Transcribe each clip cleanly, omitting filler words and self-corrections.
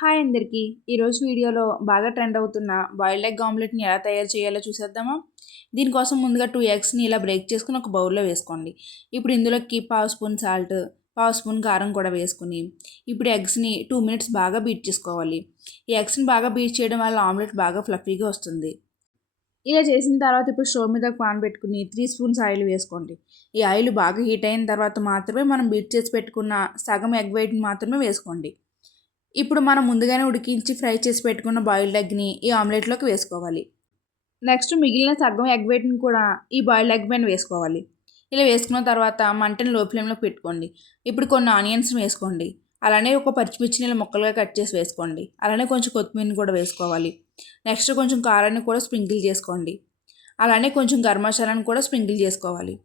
Hi అందరికీ. ఈరోజు వీడియోలో బాగా ట్రెండ్ అవుతున్న బాయిల్డ్ ఎగ్ ఆమ్లెట్ని ఎలా తయారు చేయాలో చూసేద్దామా. దీనికోసం ముందుగా 2 ఎగ్స్ని ఇలా బ్రేక్ చేసుకుని ఒక బౌల్లో వేసుకోండి. ఇప్పుడు ఇందులోకి పావు స్పూన్ సాల్ట్, పావు స్పూన్ కారం కూడా వేసుకుని ఇప్పుడు ఎగ్స్ని 2 మినిట్స్ బాగా బీట్ చేసుకోవాలి. ఈ ఎగ్స్ని బాగా బీట్ చేయడం వల్ల ఆమ్లెట్ బాగా ఫ్లఫీగా వస్తుంది. ఇలా చేసిన తర్వాత ఇప్పుడు స్టవ్ మీద పాన్ పెట్టుకుని 3 స్పూన్స్ ఆయిల్ వేసుకోండి. ఈ ఆయిల్ బాగా హీట్ అయిన తర్వాత మాత్రమే మనం బీట్ చేసి పెట్టుకున్న సగం ఎగ్ వైట్ని మాత్రమే వేసుకోండి. ఇప్పుడు మనం ముందుగానే ఉడికించి ఫ్రై చేసి పెట్టుకున్న బాయిల్డ్ ఎగ్ని ఈ ఆమ్లెట్లోకి వేసుకోవాలి. నెక్స్ట్ మిగిలిన సగం ఎగ్ వైట్ని కూడా ఈ బాయిల్డ్ ఎగ్ పైన వేసుకోవాలి. ఇలా వేసుకున్న తర్వాత మంటని లో ఫ్లేమ్లో పెట్టుకోండి. ఇప్పుడు కొన్ని ఆనియన్స్ వేసుకోండి. అలానే ఒక పచ్చిమిర్చిని ఇలా ముక్కలుగా కట్ చేసి వేసుకోండి. అలానే కొంచెం కొత్తిమీరని కూడా వేసుకోవాలి. నెక్స్ట్ కొంచెం కారాన్ని కూడా స్ప్రింకిల్ చేసుకోండి. అలానే కొంచెం గరం మసాలాని కూడా స్ప్రింకిల్ చేసుకోవాలి.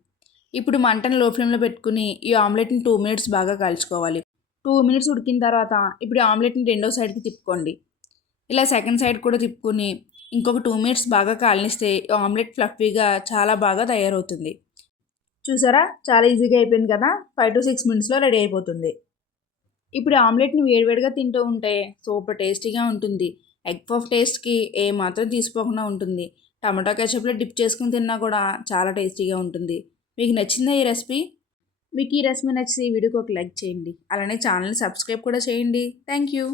ఇప్పుడు మంటని లో ఫ్లేమ్లో పెట్టుకుని ఈ ఆమ్లెట్ని 2 మినిట్స్ బాగా కాల్చుకోవాలి. 2 మినిట్స్ ఉడికిన తర్వాత ఇప్పుడు ఆమ్లెట్ని రెండో సైడ్కి తిప్పుకోండి. ఇలా సెకండ్ సైడ్ కూడా తిప్పుకొని ఇంకొక 2 మినిట్స్ బాగా కాలనిస్తే ఆమ్లెట్ ఫ్లఫీగా చాలా బాగా తయారవుతుంది. చూసారా, చాలా ఈజీగా అయిపోయింది కదా. 5 to 6 మినిట్స్లో రెడీ అయిపోతుంది. ఇప్పుడు ఆమ్లెట్ని వేడివేడిగా తింటూ ఉంటే సూపర్ టేస్టీగా ఉంటుంది. ఎగ్ పఫ్ టేస్ట్కి ఏమాత్రం తీసిపోకుండా ఉంటుంది. టమాటో కెచప్లో డిప్ చేసుకుని తిన్నా కూడా చాలా టేస్టీగా ఉంటుంది. మీకు నచ్చిందా ఈ రెసిపీ? మీకు ఈ రెసిపీ నచ్చితే ఈ వీడియోకి ఒక లైక్ చేయండి. అలానే ఛానల్ని సబ్స్క్రైబ్ కూడా చేయండి. Thank you.